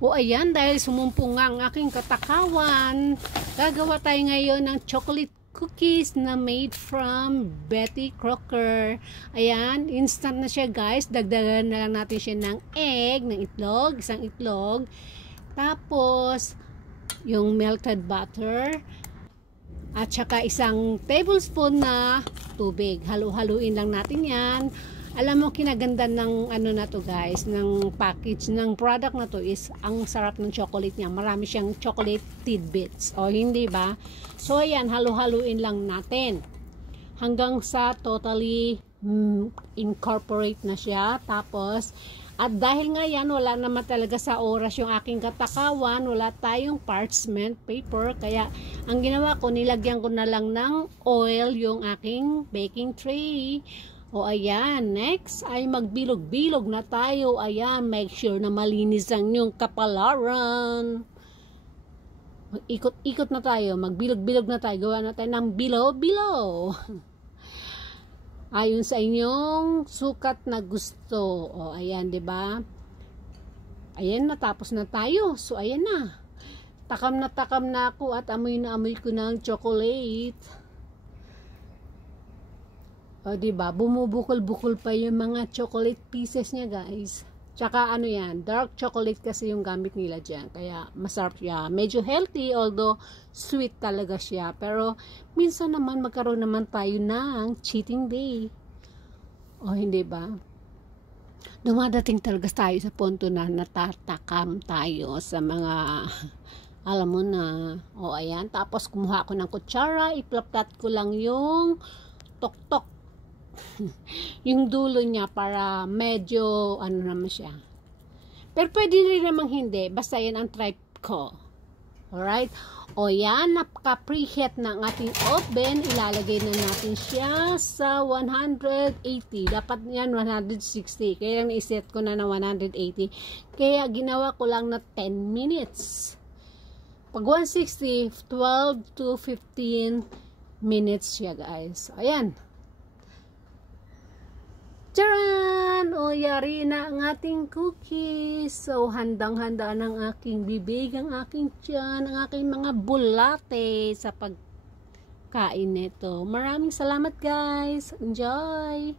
O ayan, dahil sumumpong nga ang aking katakawan, gagawa tayo ngayon ng chocolate cookies na made from Betty Crocker. Ayan, instant na siya guys. Dagdagan na lang natin siya ng egg, ng itlog, isang itlog. Tapos, yung melted butter. At saka isang tablespoon na tubig. Halu-haluin lang natin yan. Alam mo, kinaganda ng ano na to guys, ng package, ng product na to is ang sarap ng chocolate niya. Marami siyang chocolate tidbits. O hindi ba? So ayan, halu-haluin lang natin. Hanggang sa totally incorporate na siya. Tapos, at dahil nga yan, wala naman talaga sa oras yung aking katakawan, wala tayong parchment paper, kaya ang ginawa ko, nilagyan ko na lang ng oil yung aking baking tray. O ayan, next ay magbilog-bilog na tayo. Ayan, make sure na malinis ang yung kapalaran. Mag-ikot-ikot na tayo, magbilog-bilog na tayo, gawa na tayo ng bilo-bilo. Ayon sa inyong sukat na gusto. O ayan, 'di ba? Ayan, natapos na tayo. So ayan na. Takam na ako at amoy na amoy ko ng chocolate. O diba, bumubukol-bukol pa yung mga chocolate pieces niya guys. Tsaka ano yan, dark chocolate kasi yung gamit nila dyan. Kaya masarap siya. Medyo healthy, although sweet talaga siya. Pero minsan naman magkaroon naman tayo ng cheating day. O hindi ba? Dumadating talaga tayo sa punto na natatakam tayo sa mga alam mo na. O ayan, tapos kumuha ko ng kutsara, iplaplat ko lang yung tok-tok. Yung dulo niya para medyo ano naman siya. Pero pwede rin namang hindi, basta yan ang try ko. Alright? O yan, napaka-preheat na ang ating oven. Ilalagay na natin siya sa 180. Dapat yan 160. Kaya lang naiset ko na 180. Kaya ginawa ko lang na 10 minutes. Pag 160, 12 to 15 minutes siya guys. Ayan. Charan! O, yari na ang ating cookies. So, handang-handa ng aking bibig, ang aking tiyan, ang aking mga bulate sa pagkain nito. Maraming salamat guys. Enjoy!